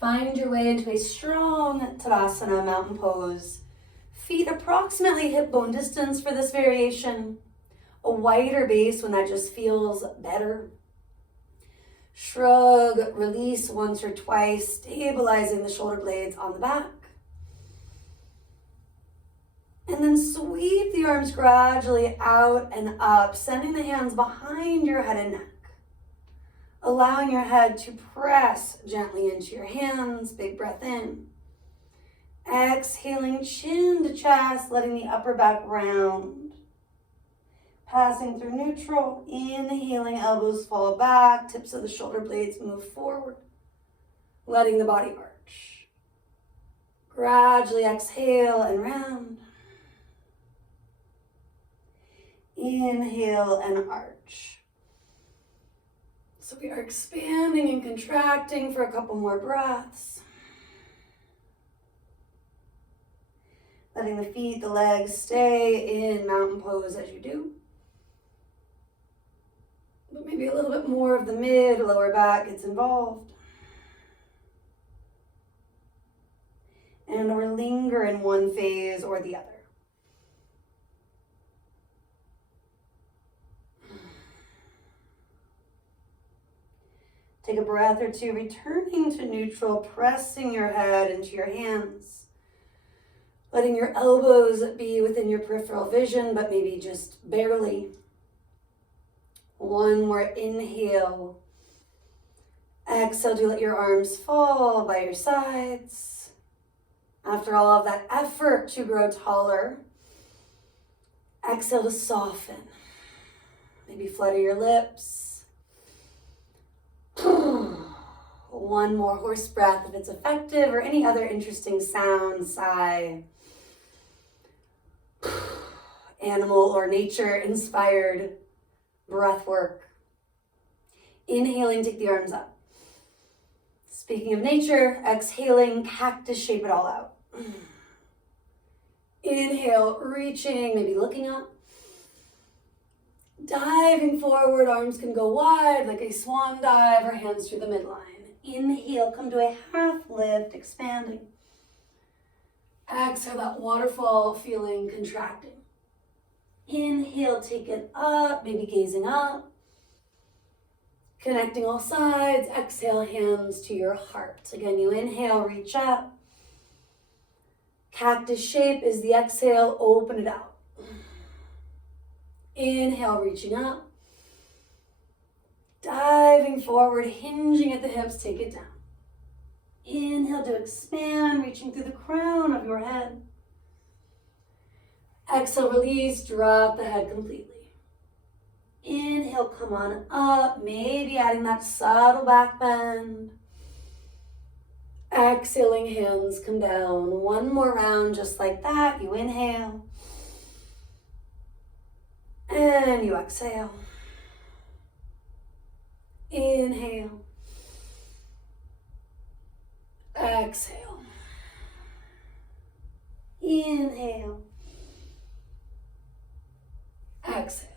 Find your way into a strong Tadasana, mountain pose. Feet approximately hip bone distance for this variation. A wider base when that just feels better. Shrug, release once or twice, stabilizing the shoulder blades on the back. And then sweep the arms gradually out and up, sending the hands behind your head and neck. Allowing your head to press gently into your hands. Big breath in. Exhaling chin to chest, letting the upper back round. Passing through neutral, inhaling, elbows fall back, tips of the shoulder blades move forward, letting the body arch. Gradually exhale and round. Inhale and arch. So we are expanding and contracting for a couple more breaths. Letting the feet, the legs stay in mountain pose as you do. But maybe a little bit more of the mid, lower back gets involved. And or linger in one phase or the other. Take a breath or two, returning to neutral, pressing your head into your hands. Letting your elbows be within your peripheral vision, but maybe just barely. One more inhale. Exhale, do let your arms fall by your sides. After all of that effort to grow taller, exhale to soften. Maybe flutter your lips. One more horse breath if it's effective, or any other interesting sound, sigh. Animal or nature inspired breath work. Inhaling, take the arms up. Speaking of nature, exhaling, cactus, shape it all out. Inhale, reaching, maybe looking up. Diving forward, arms can go wide like a swan dive or hands through the midline. Inhale, come to a half lift, expanding. Exhale, that waterfall feeling, contracting. Inhale, take it up, maybe gazing up. Connecting all sides. Exhale, hands to your heart. Again, you inhale, reach up. Cactus shape is the exhale, open it out. Inhale, reaching up. Diving forward, hinging at the hips, take it down. Inhale to expand, reaching through the crown of your head. Exhale, release, drop the head completely. Inhale, come on up, maybe adding that subtle back bend. Exhaling, hands come down. One more round just like that. You inhale. And you exhale. Inhale. Exhale. Inhale. Exhale.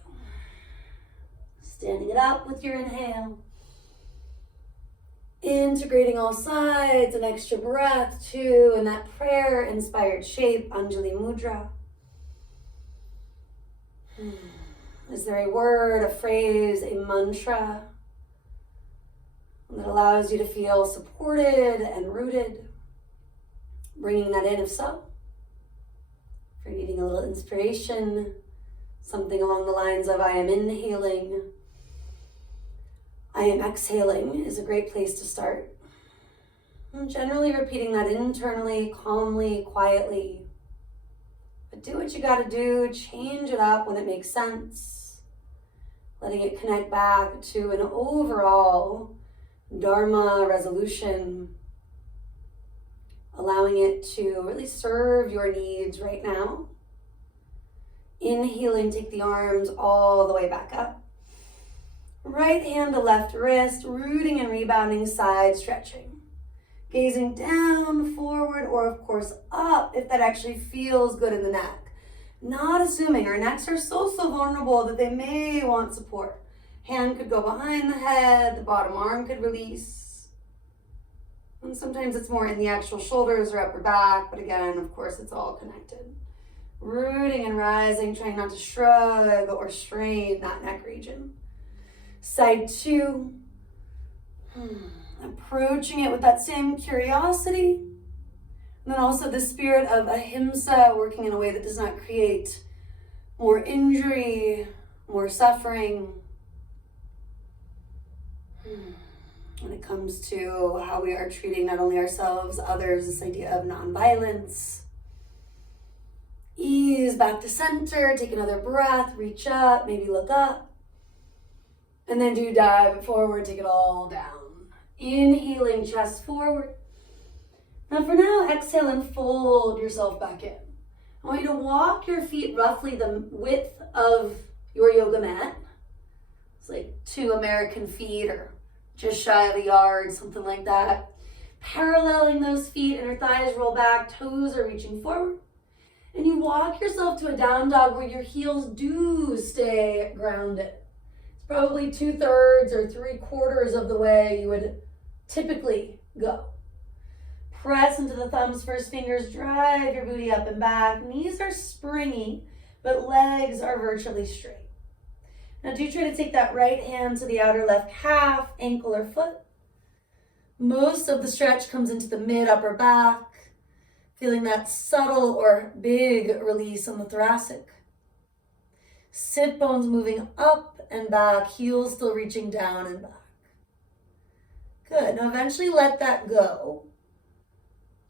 Standing it up with your inhale. Integrating all sides, an extra breath too, in that prayer-inspired shape, Anjali Mudra. Is there a word, a phrase, a mantra that allows you to feel supported and rooted? Bringing that in, if so. If you're needing a little inspiration, something along the lines of I am inhaling, I am exhaling is a great place to start. And generally repeating that internally, calmly, quietly. But do what you gotta do, change it up when it makes sense. Letting it connect back to an overall Dharma resolution. Allowing it to really serve your needs right now. Inhaling, take the arms all the way back up. Right hand to left wrist, rooting and rebounding, side stretching. Gazing down, forward, or of course up if that actually feels good in the neck. Not assuming our necks are so vulnerable that they may want support. Hand could go behind the head, the bottom arm could release. And sometimes it's more in the actual shoulders or upper back, but again, of course, it's all connected. Rooting and rising, trying not to shrug or strain that neck region. Side 2. Approaching it with that same curiosity. And then also the spirit of ahimsa, working in a way that does not create more injury, more suffering. When it comes to how we are treating not only ourselves, others, this idea of nonviolence. Ease back to center, take another breath, reach up, maybe look up. And then do dive it forward, take it all down. Inhaling, chest forward. Now for now, exhale and fold yourself back in. I want you to walk your feet roughly the width of your yoga mat. It's like 2 American feet or just shy of a yard, something like that. Paralleling those feet, inner thighs roll back, toes are reaching forward. And you walk yourself to a down dog where your heels do stay grounded. It's probably 2/3 or 3/4 of the way you would typically go. Press into the thumbs, first fingers, drive your booty up and back. Knees are springy, but legs are virtually straight. Now do try to take that right hand to the outer left calf, ankle, or foot. Most of the stretch comes into the mid-upper back, feeling that subtle or big release on the thoracic. Sit bones moving up and back, heels still reaching down and back. Good. Now eventually let that go.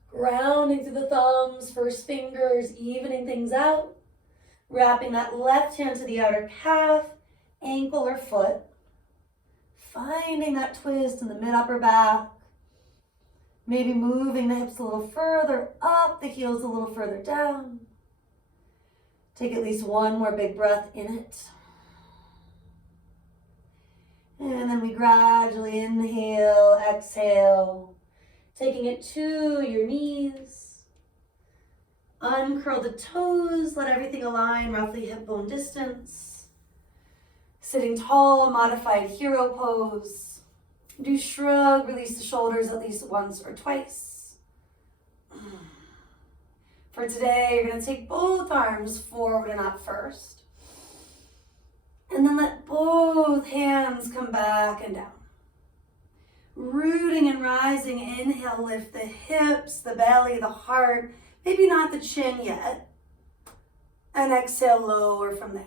Grounding through the thumbs, first fingers, evening things out. Wrapping that left hand to the outer calf, ankle, or foot. Finding that twist in the mid-upper back. Maybe moving the hips a little further up, the heels a little further down. Take at least one more big breath in it. And then we gradually inhale, exhale, taking it to your knees. Uncurl the toes, let everything align, roughly hip bone distance. Sitting tall, modified hero pose. Do shrug, release the shoulders at least once or twice. For today, you're going to take both arms forward and up first. And then let both hands come back and down. Rooting and rising, inhale, lift the hips, the belly, the heart. Maybe not the chin yet. And exhale, lower from there.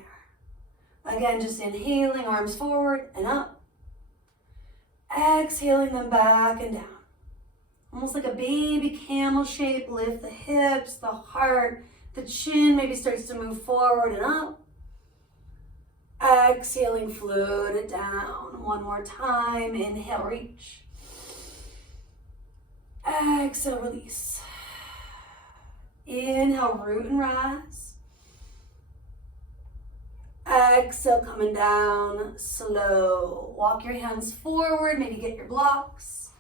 Again, just inhaling, arms forward and up. Exhaling them back and down. Almost like a baby camel shape. Lift the hips, the heart, the chin maybe starts to move forward and up. Exhaling, float it down. One more time. Inhale, reach. Exhale, release. Inhale, root and rise. Exhale, coming down, slow. Walk your hands forward, maybe get your blocks.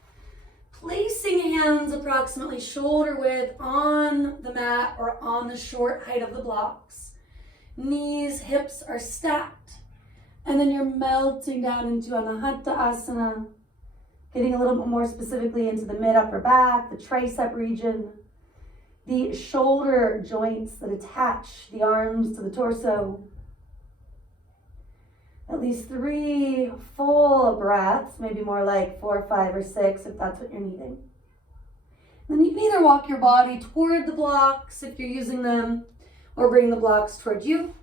Placing hands approximately shoulder width on the mat or on the short height of the blocks. Knees, hips are stacked. And then you're melting down into Anahata Asana, getting a little bit more specifically into the mid-upper back, the tricep region, the shoulder joints that attach the arms to the torso. At least 3 full breaths, maybe more like 4, 5, or 6 if that's what you're needing. Then you can either walk your body toward the blocks if you're using them, or bring the blocks toward you.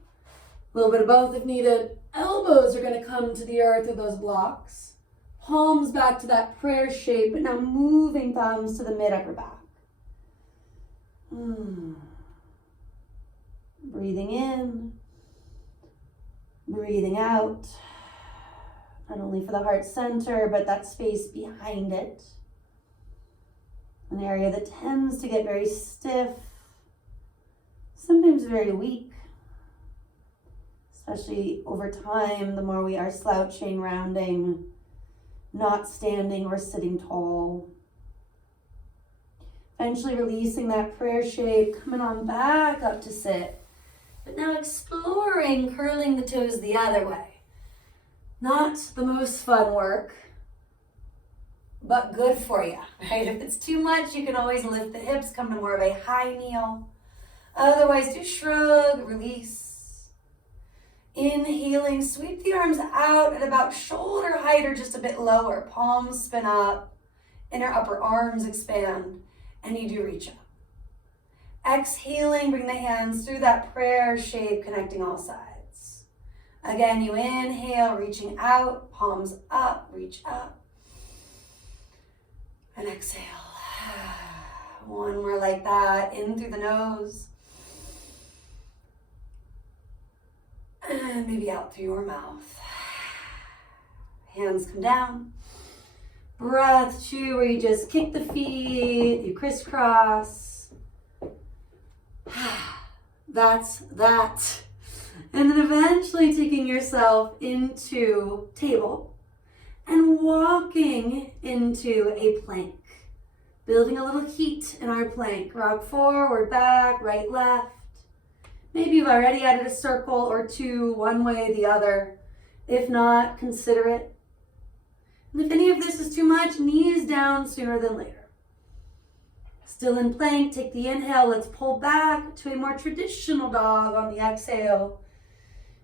A little bit of both if needed. Elbows are going to come to the earth of those blocks. Palms back to that prayer shape, but now moving thumbs to the mid-upper back. Breathing in. Breathing out, not only for the heart center, but that space behind it. An area that tends to get very stiff, sometimes very weak, especially over time, the more we are slouching, rounding, not standing or sitting tall. Eventually releasing that prayer shape, coming on back up to sit. But now exploring curling the toes the other way. Not the most fun work. but good for you, right? If it's too much, you can always lift the hips, come to more of a high kneel. Otherwise, do shrug, release. Inhaling, sweep the arms out at about shoulder height or just a bit lower. Palms spin up, inner upper arms expand, and you do reach up. Exhaling, bring the hands through that prayer shape, connecting all sides. Again, you inhale, reaching out, palms up, reach up. And exhale. One more like that, in through the nose. And maybe out through your mouth. Hands come down. Breath 2, where you just kick the feet, you crisscross. That's that. And then eventually taking yourself into table and walking into a plank. Building a little heat in our plank. Rock forward, back, right, left. Maybe you've already added a circle or two, one way, the other. If not, consider it. And if any of this is too much, knees down sooner than later. Still in plank, take the inhale. Let's pull back to a more traditional dog on the exhale.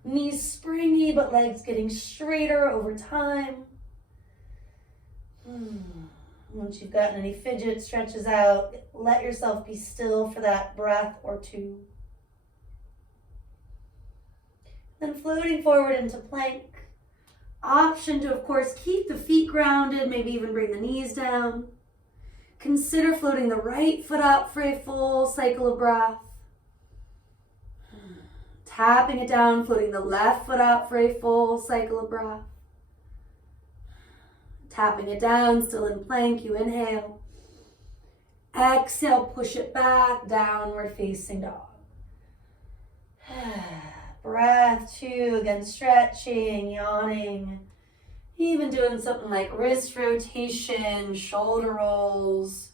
Knees springy, but legs getting straighter over time. Once you've gotten any fidget stretches out, let yourself be still for that breath or two. Then floating forward into plank. Option to, of course, keep the feet grounded, maybe even bring the knees down. Consider floating the right foot up for a full cycle of breath. Tapping it down, floating the left foot up for a full cycle of breath. Tapping it down, still in plank, you inhale. Exhale, push it back, downward facing dog. Breath 2, again stretching, yawning. Even doing something like wrist rotation, shoulder rolls.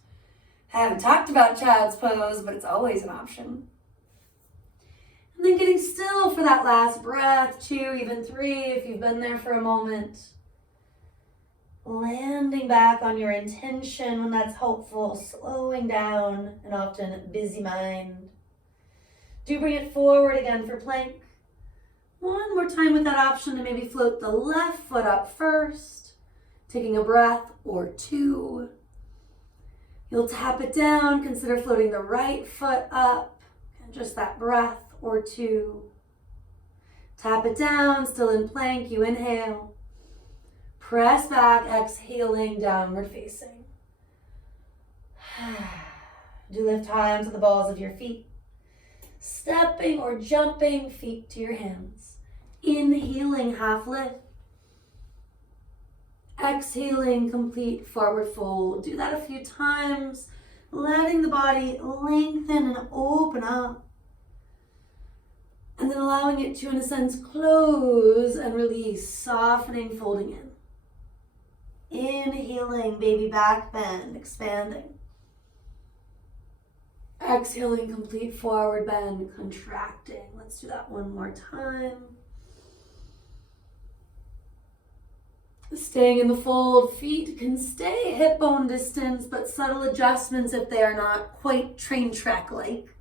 Haven't talked about child's pose, but it's always an option. And then getting still for that last breath, 2, even 3 if you've been there for a moment. Landing back on your intention when that's helpful, slowing down an often busy mind. Do bring it forward again for plank. One more time with that option to maybe float the left foot up first, taking a breath or 2. You'll tap it down, consider floating the right foot up, and just that breath or 2. Tap it down, still in plank, you inhale. Press back, exhaling, downward facing. Do lift high onto the balls of your feet. Stepping or jumping, feet to your hands. Inhaling, half lift. Exhaling, complete forward fold. Do that a few times, letting the body lengthen and open up. And then allowing it to, in a sense, close and release, softening, folding in. Inhaling, baby back bend, expanding. Exhaling, complete forward bend, contracting. Let's do that one more time. Staying in the fold, feet can stay hip bone distance, but subtle adjustments if they are not quite train track-like.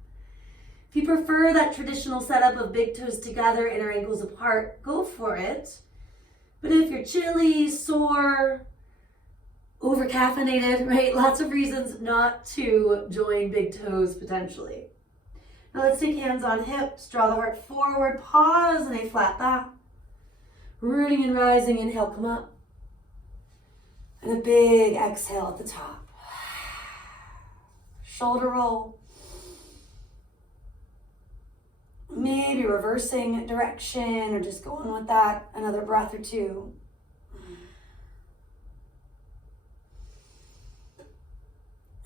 If you prefer that traditional setup of big toes together, inner ankles apart, go for it. But if you're chilly, sore, over-caffeinated, right? Lots of reasons not to join big toes potentially. Now let's take hands on hips, draw the heart forward, pause in a flat back. Rooting and rising, inhale, come up. And a big exhale at the top. Shoulder roll. Maybe reversing direction or just going with that another breath or 2.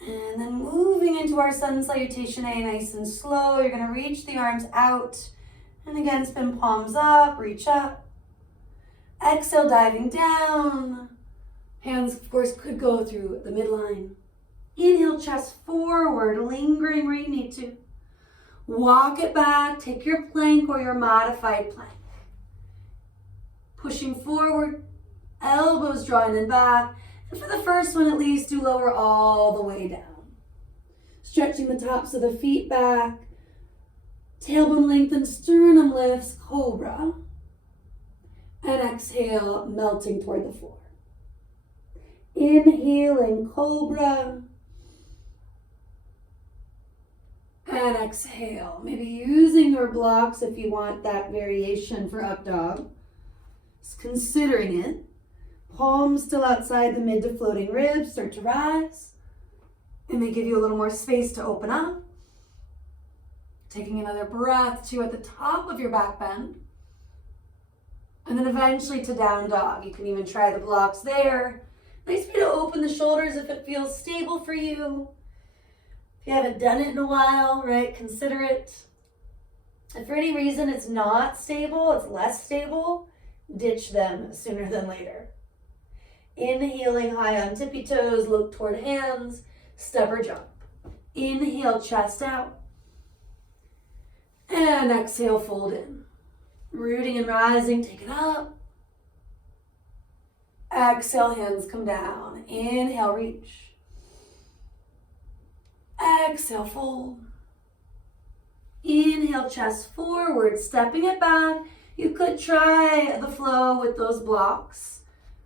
And then moving into our sun salutation A, nice and slow. You're going to reach the arms out. And again, spin palms up, reach up. Exhale, diving down. Hands, of course, could go through the midline. Inhale, chest forward, lingering where you need to. Walk it back, take your plank or your modified plank. Pushing forward, elbows drawing in back, And for the first one, at least, do lower all the way down. Stretching the tops of the feet back. Tailbone lengthens, sternum lifts, cobra. And exhale, melting toward the floor. Inhaling, cobra. And exhale. Maybe using your blocks if you want that variation for up dog. Just considering it. Palms still outside the mid to floating ribs. Start to rise. It may give you a little more space to open up. Taking another breath, 2 at the top of your back bend. And then eventually to down dog. You can even try the blocks there. Nice way to open the shoulders if it feels stable for you. If you haven't done it in a while, right, consider it. If for any reason it's not stable, it's less stable, ditch them sooner than later. Inhaling high on tippy toes, look toward hands, step or jump. Inhale, chest out. And exhale, fold in. Rooting and rising, take it up. Exhale, hands come down. Inhale, reach. Exhale, fold. Inhale, chest forward, stepping it back. You could try the flow with those blocks.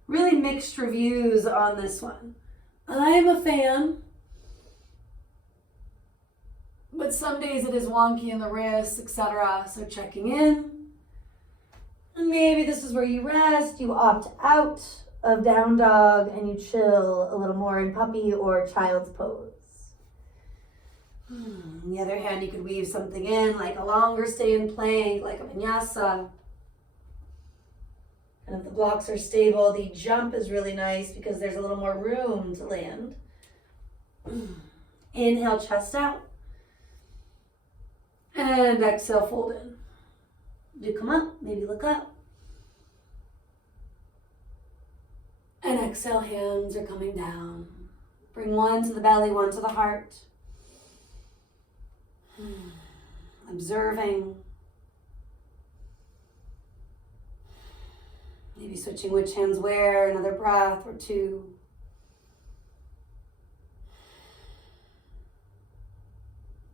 Really mixed reviews on this one. I'm a fan, but some days it is wonky in the wrists, etc. So checking in. And maybe this is where you rest, you opt out of down dog, and you chill a little more in puppy or child's pose. On the other hand, you could weave something in, like a longer stay in plank, like a vinyasa. And if the blocks are stable, the jump is really nice because there's a little more room to land. Inhale, chest out. And exhale, fold in. Do come up, maybe look up. And exhale, hands are coming down. Bring one to the belly, one to the heart. Observing. Maybe switching which hands where, another breath or 2.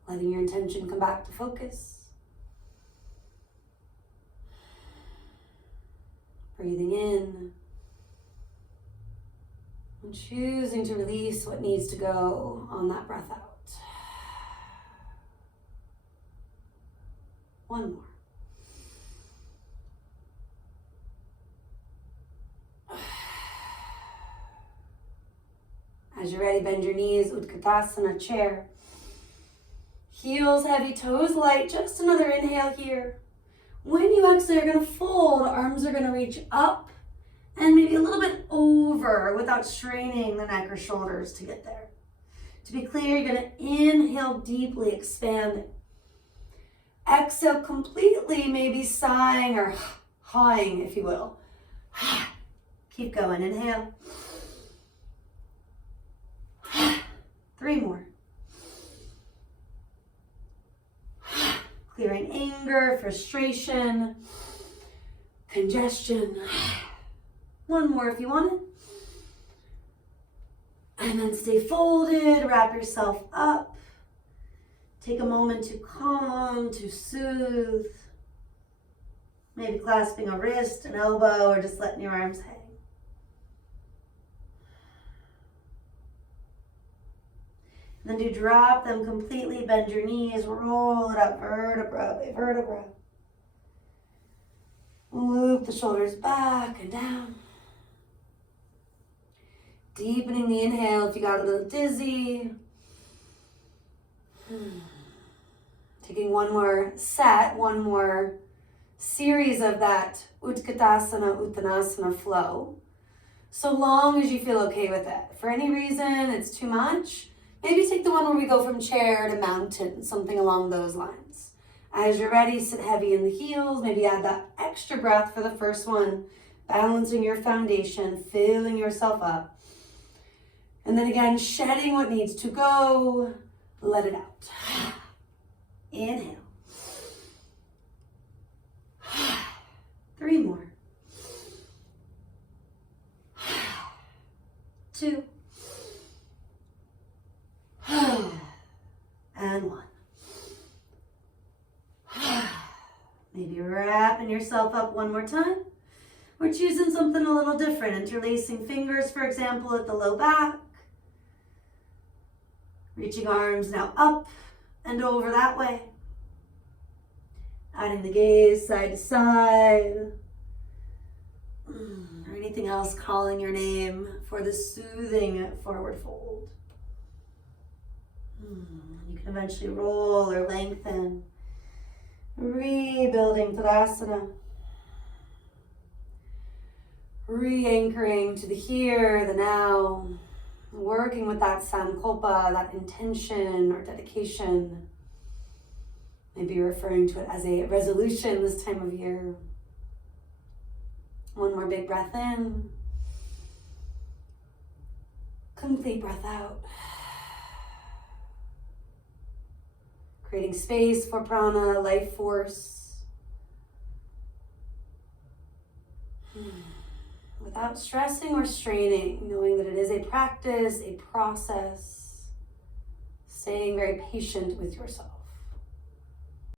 Letting your intention come back to focus. Breathing in. And choosing to release what needs to go on that breath out. One more. As you're ready, bend your knees, Utkatasana, chair. Heels heavy, toes light, just another inhale here. When you exhale, you're gonna fold, arms are gonna reach up and maybe a little bit over without straining the neck or shoulders to get there. To be clear, you're gonna inhale deeply, expand it. Exhale completely, maybe sighing or hawing, if you will. Keep going, inhale. 3 more. Clearing anger, frustration, congestion. 1 more if you want it. And then stay folded, wrap yourself up. Take a moment to calm, to soothe. Maybe clasping a wrist, an elbow, or just letting your arms hang. And then do drop them completely, bend your knees, roll it up, vertebra by vertebra. Loop the shoulders back and down. Deepening the inhale if you got a little dizzy. Taking 1 more set, 1 more series of that Utkatasana, Uttanasana flow. So long as you feel okay with it. For any reason it's too much, maybe take the one where we go from chair to mountain, something along those lines. As you're ready, sit heavy in the heels. Maybe add that extra breath for the first one, balancing your foundation, filling yourself up. And then again, shedding what needs to go, let it out. Inhale. 3 more. 2, and 1. Maybe wrapping yourself up one more time. We're choosing something a little different. Interlacing fingers, for example, at the low back. Reaching arms now up and over that way. Adding the gaze side to side. Or anything else calling your name for the soothing forward fold. You can eventually roll or lengthen. Rebuilding Tadasana. Re-anchoring to the here, the now. Working with that sankalpa, that intention or dedication. Maybe referring to it as a resolution this time of year. One more big breath in. Complete breath out. Creating space for prana, life force. Without stressing or straining, knowing that it is a practice, a process. Staying very patient with yourself.